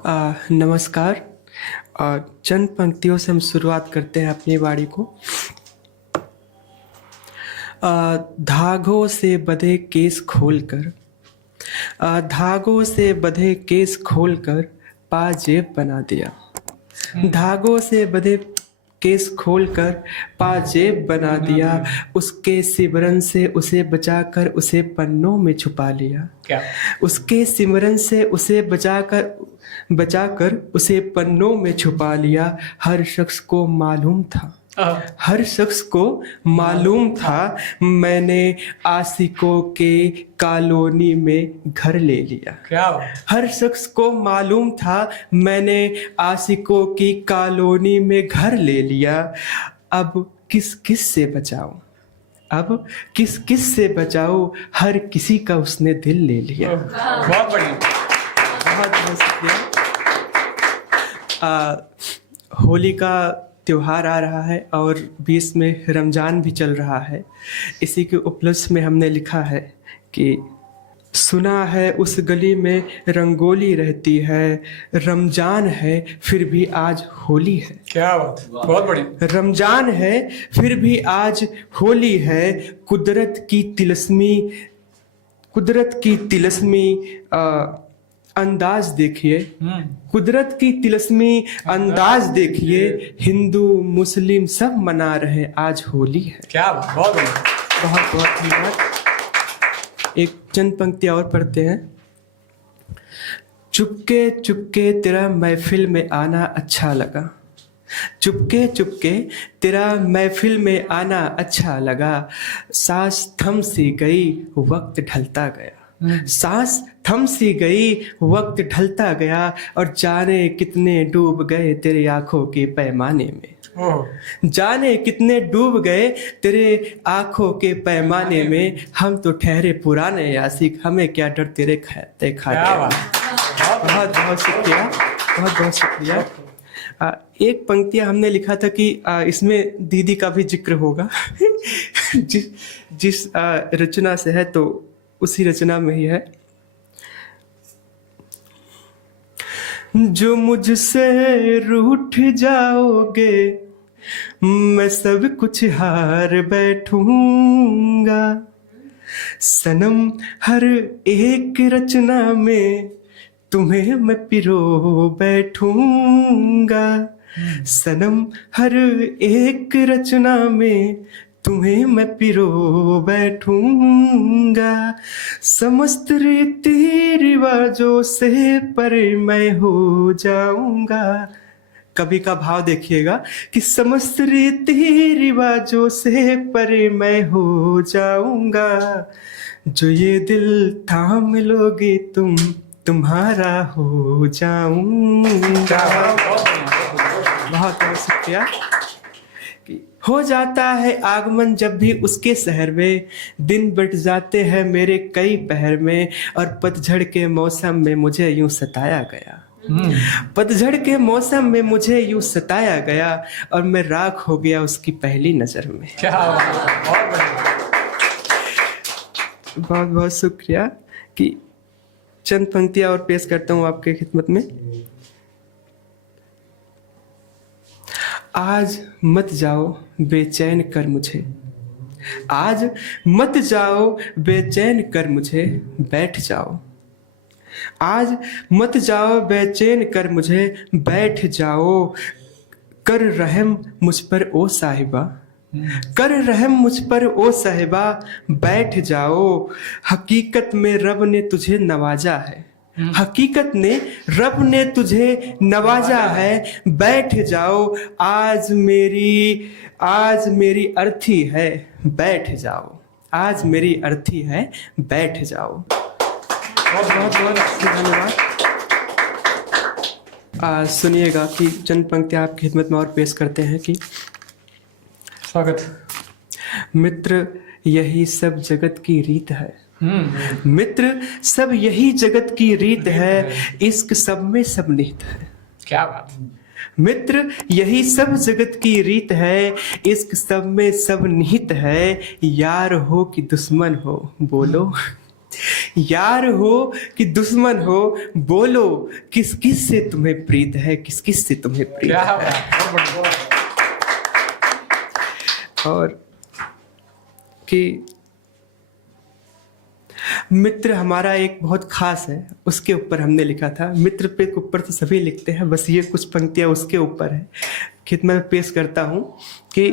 नमस्कार। चंद पंक्तियों से हम शुरुआत करते हैं अपनी वाणी को। धागों से बंधे केस खोलकर, धागों से बंधे केस खोलकर पाजेब बना दिया। धागों से बंधे केस खोलकर पाजेब बना दिया। उसके सिमरन से उसे बचाकर उसे पन्नों में छुपा लिया। क्या? उसके सिमरन से उसे बचाकर उसे पन्नों में छुपा लिया। हर शख्स को मालूम था, हर शख्स को मालूम था, मैंने आशिकों के कॉलोनी में घर ले लिया। क्या? हर शख्स को मालूम था, मैंने आशिकों की कॉलोनी में घर ले लिया। अब किस किस से बचाऊं, अब किस किस से बचाऊं, हर किसी का उसने दिल ले लिया। बहुत बढ़िया। बहुत बहुत शुक्रिया। होली का त्योहार आ रहा है और बीच में रमज़ान भी चल रहा है। इसी के उपलक्ष्य में हमने लिखा है कि सुना है उस गली में रंगोली रहती है, रमज़ान है फिर भी आज होली है। क्या बात, बहुत बढ़िया। रमज़ान है फिर भी आज होली है। कुदरत की तिलस्मी अंदाज देखिए, कुदरत की तिलस्मी अंदाज देखिए। हिंदू मुस्लिम सब मना रहे आज होली है। क्या बात, बहुत बढ़िया। बहुत बहुत धन्यवाद। एक चंद पंक्तियाँ और पढ़ते हैं। चुपके चुपके तेरा महफिल में आना अच्छा लगा, चुपके चुपके तेरा महफिल में आना अच्छा लगा। सांस थम सी गई वक्त ढलता गया, सांस थम सी गई वक्त ढलता गया। और जाने कितने डूब गए तेरे आंखों के पैमाने में, जाने कितने डूब गए तेरे आंखों के पैमाने में। हम तो ठहरे पुराने आशिक, हमें क्या डर तेरे खाते खाते। बहुत बहुत शुक्रिया, बहुत बहुत शुक्रिया। एक पंक्तियाँ हमने लिखा था कि इसमें दीदी का भी जिक्र होगा। जिस रचना से है तो उसी रचना में ही है। जो मुझसे रूठ जाओगे मैं सब कुछ हार बैठूंगा। सनम हर एक रचना में तुम्हें मैं पिरो बैठूंगा। सनम हर एक रचना में तुम्हें मैं पिरो बैठूंगा। समस्त रीति रिवाजों से परे मैं हो जाऊंगा। कवि का भाव देखिएगा कि समस्त रीति रिवाजों से परे मैं हो जाऊंगा। जो ये दिल थाम लोगे तुम, तुम्हारा हो जाऊंगा। बहुत बहुत शुक्रिया। हो जाता है आगमन जब भी उसके शहर में, दिन बट जाते हैं मेरे कई पहर में। और पतझड़ के मौसम में मुझे यूं सताया गया, पतझड़ के मौसम में मुझे यूं सताया गया। और मैं राख हो गया उसकी पहली नजर में। क्या बहुत बढ़िया। बहुत बहुत शुक्रिया। कि चंद पंक्तियां और पेश करता हूं आपके खिदमत में। आज मत जाओ बेचैन कर मुझे, आज मत जाओ बेचैन कर मुझे, बैठ जाओ। आज मत जाओ बेचैन कर मुझे, बैठ जाओ। कर रहम मुझ पर ओ साहिबा, कर रहम मुझ पर ओ साहिबा, बैठ जाओ। हकीकत में रब ने तुझे नवाजा है, हकीकत ने रब ने तुझे नवाजा है, बैठ जाओ। आज मेरी अर्थी है, बैठ जाओ। आज मेरी अर्थी है, बैठ जाओ। बहुत बहुत बहुत धन्यवाद। सुनिएगा कि चंद पंक्तियाँ आपकी खिदमत में और पेश करते हैं कि स्वागत। मित्र यही सब जगत की रीत है, मित्र सब यही जगत की रीत है। इश्क सब में सब निहित है। क्या बात। मित्र यही सब जगत की रीत है, इश्क सब में सब निहित है। यार हो कि दुश्मन हो बोलो, यार हो कि दुश्मन हो, बोलो किस किस से तुम्हें प्रीत है, किस किस से तुम्हें प्रीत क्या है। बात, बहुत बढ़िया, बहुत बढ़िया। और कि मित्र हमारा एक बहुत खास है, उसके ऊपर हमने लिखा था। मित्र पे ऊपर तो सभी लिखते हैं, बस ये कुछ पंक्तियां उसके ऊपर है। खिदमत पेश करता हूं कि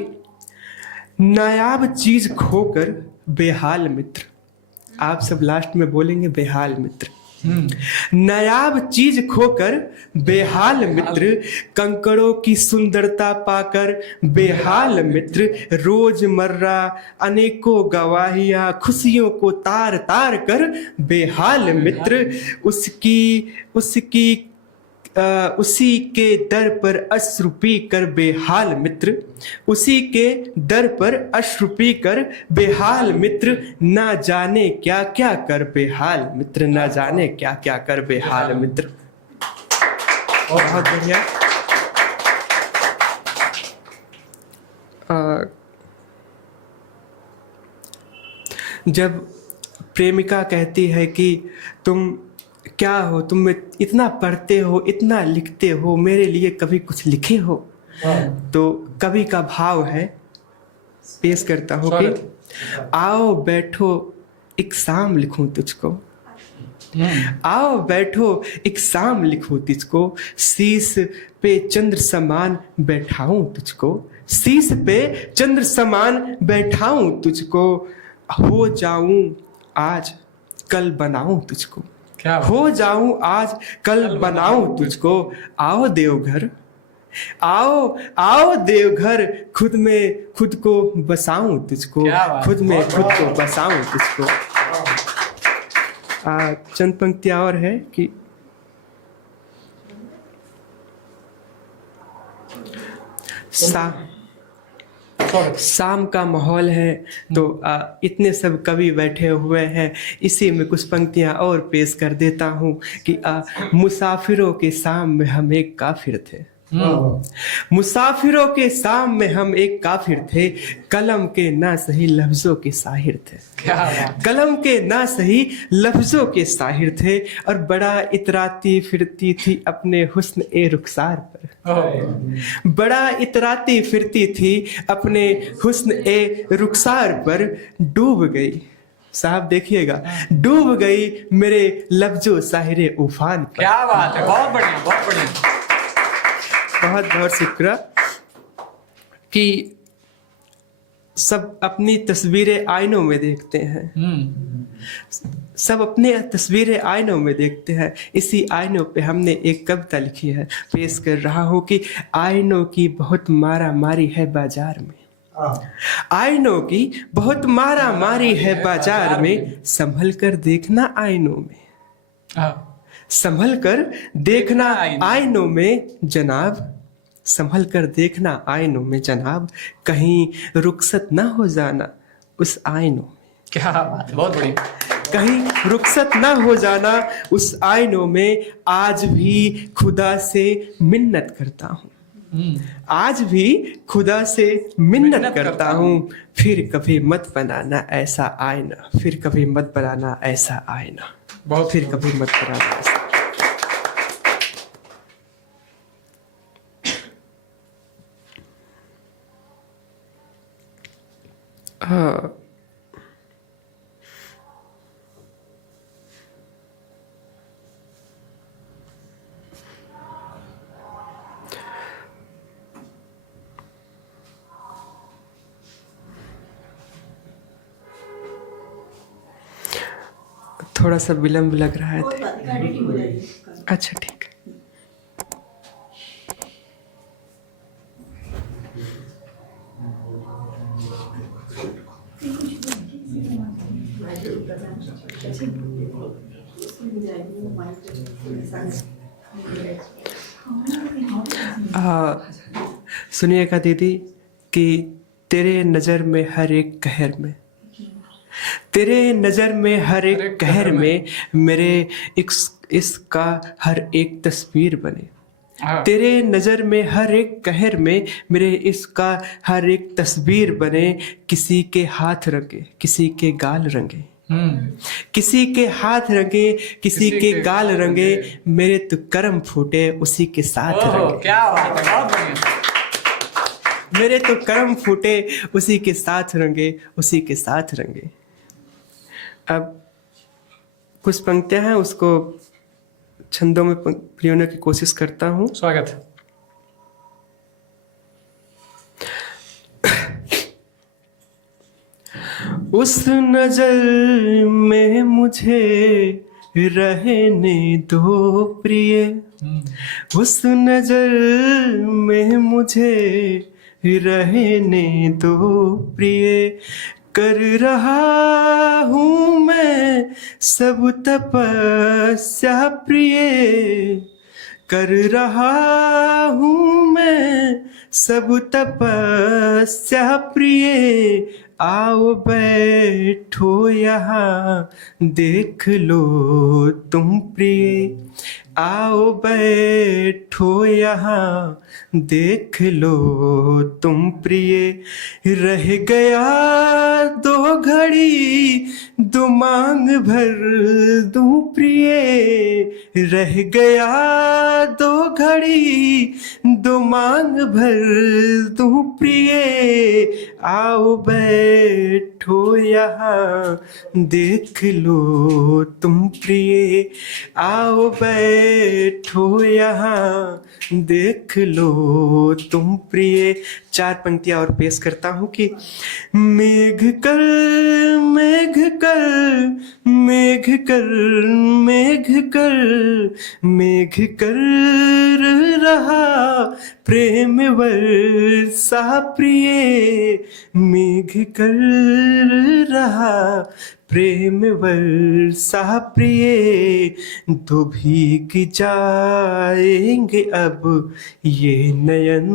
नायाब चीज खोकर बेहाल मित्र। आप सब लास्ट में बोलेंगे बेहाल मित्र। नायाब चीज खोकर बेहाल मित्र, कंकड़ों की सुंदरता पाकर बेहाल मित्र, रोजमर्रा अनेकों गवाहियां खुशियों को तार तार कर बेहाल मित्र, उसी के दर पर अश्रु पी कर बेहाल मित्र, उसी के दर पर अश्रु पी कर बेहाल मित्र, ना जाने क्या क्या कर बेहाल मित्र, ना जाने क्या क्या कर बेहाल मित्र। बहुत बढ़िया। जब प्रेमिका कहती है कि तुम क्या हो, तुम इतना पढ़ते हो, इतना लिखते हो, मेरे लिए कभी कुछ लिखे हो, तो कवि का भाव है, पेश करता हूँ कि आओ बैठो एक शाम लिखूं तुझको, आओ बैठो एक शाम लिखूं तुझको, शीश पे चंद्र समान बैठाऊं तुझको, शीश पे चंद्र समान बैठाऊं तुझको, हो जाऊं आज कल बनाऊं तुझको, हो जाऊं आज कल बनाऊं तुझको, आओ देवघर, आओ आओ देवघर, खुद में खुद को बसाऊं तुझको, खुद में खुद को बसाऊं तुझको। चंद पंक्तियां और है कि शाम का माहौल है, तो इतने सब कवि बैठे हुए हैं, इसी में कुछ पंक्तियां और पेश कर देता हूं कि मुसाफिरों के शाम में हम एक काफिर थे, मुसाफिरों के शाम में हम एक काफिर थे, कलम के ना सही लफ्जों के साहिर थे, कलम के ना सही लफ्जों के साहिर थे, और बड़ा इतराती फिरती थी अपने हुस्न ए रुखसार पर, बड़ा इतराती फिरती थी अपने हुस्न ए रुखसार पर, डूब गई, साहब देखिएगा, डूब गई मेरे लफ्जों साहिरे उफान पर। क्या बात है, बहुत बढ़िया, बहुत बढ़िया। बहुत बहुत शुक्रिया। कि सब अपनी तस्वीरें आईनों में देखते हैं, सब अपने तस्वीरें आईनों में देखते हैं, इसी आईनों पे हमने एक कविता लिखी है, पेश कर रहा हूँ कि आईनों की बहुत मारा मारी है बाजार में, आईनों की बहुत मारा मारी है बाजार में, संभल कर देखना आईनों में, संभल कर देखना आईनों में जनाब, संभल कर देखना आईनों में जनाब, कहीं रुखसत ना हो जाना उस आईनों में। क्या बात है, बहुत बढ़िया। कहीं रुखसत ना हो जाना उस आईनों में, आज भी खुदा से मिन्नत करता हूँ, आज भी खुदा से मिन्नत करता हूँ, फिर कभी मत बनाना ऐसा आईना, फिर कभी मत बनाना ऐसा आईना, बहुत फिर कभी मत बनाना ऐसा। हाँ, थोड़ा सा विलम्ब लग रहा है। अच्छा ठीक है। सुनिएगा दीदी कि तेरे नज़र में हर एक कहर में, तेरे नज़र में हर एक कहर में, मेरे इश्क का हर एक तस्वीर बने, तेरे नज़र में हर एक कहर में, मेरे इश्क का हर एक तस्वीर बने, किसी के हाथ रंगे, किसी के गाल रंगे, किसी के हाथ रंगे, किसी के गाल रंगे, मेरे तो कर्म फूटे उसी के साथ ओह, रंगे। क्या बात है, बहुत बढ़िया। मेरे तो कर्म फूटे उसी के साथ रंगे, उसी के साथ रंगे। अब कुछ पंक्तियां हैं, उसको छंदों में पिरोने की कोशिश करता हूँ। स्वागत। उस नजर में मुझे रहने दो प्रिय, उस नजर में मुझे रहने दो प्रिय, कर रहा हूँ मैं सब तपस्या प्रिय, कर रहा हूँ मैं सब तपस्या प्रिय, आओ बैठो यहाँ देख लो तुम प्रिय, आओ बैठो यहाँ देख लो तुम प्रिय, रह गया दो घड़ी दो मांग भर दूं प्रिय, रह गया दो घड़ी दो मांग भर दूं प्रिय, आओ बैठो यहाँ देख लो तुम प्रिय, आओ बैठो यहाँ देख लो तुम प्रिय। 4 पंक्तियां और पेश करता हूँ कि मेघ कर मेघ कर मेघ कर मेघ कर मेघ कर रहा प्रेम वर्षा प्रिय, मेघ कर रहा प्रेम वर्षा प्रिय, तो भीग जाएंगे अब ये नयन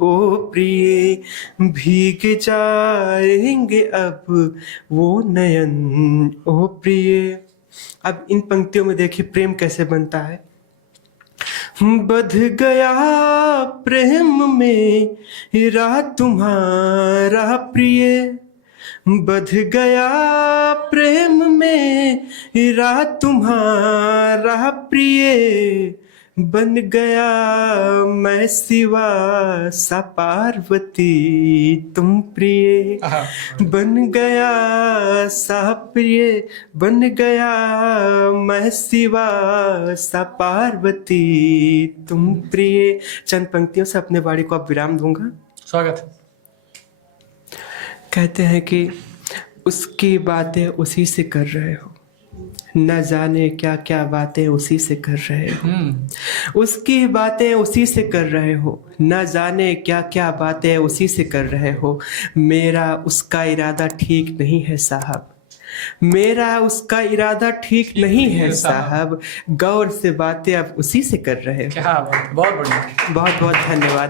ओ प्रिय, भीग जाएंगे अब वो नयन ओ प्रिय। अब इन पंक्तियों में देखिए प्रेम कैसे बनता है। बध गया प्रेम में रा तुम्हारा प्रिय, बध गया प्रेम में रा तुम्हारा प्रिय, बन गया मैं शिवा सा पार्वती तुम प्रिय, बन गया सा प्रिय, बन गया मैं शिवा सा पार्वती तुम प्रिय। चंद पंक्तियों से अपने वाणी को अब विराम दूंगा। स्वागत। कहते हैं कि उसकी बातें उसी से कर रहे हो, न जाने क्या क्या बातें उसी से कर रहे हो, उसकी बातें उसी से कर रहे हो, न जाने क्या क्या बातें उसी से कर रहे हो, मेरा उसका इरादा ठीक नहीं है साहब, मेरा उसका इरादा ठीक नहीं है साहब, गौर से बातें अब उसी से कर रहे हो। क्या बात, बहुत बढ़िया। बहुत बहुत धन्यवाद।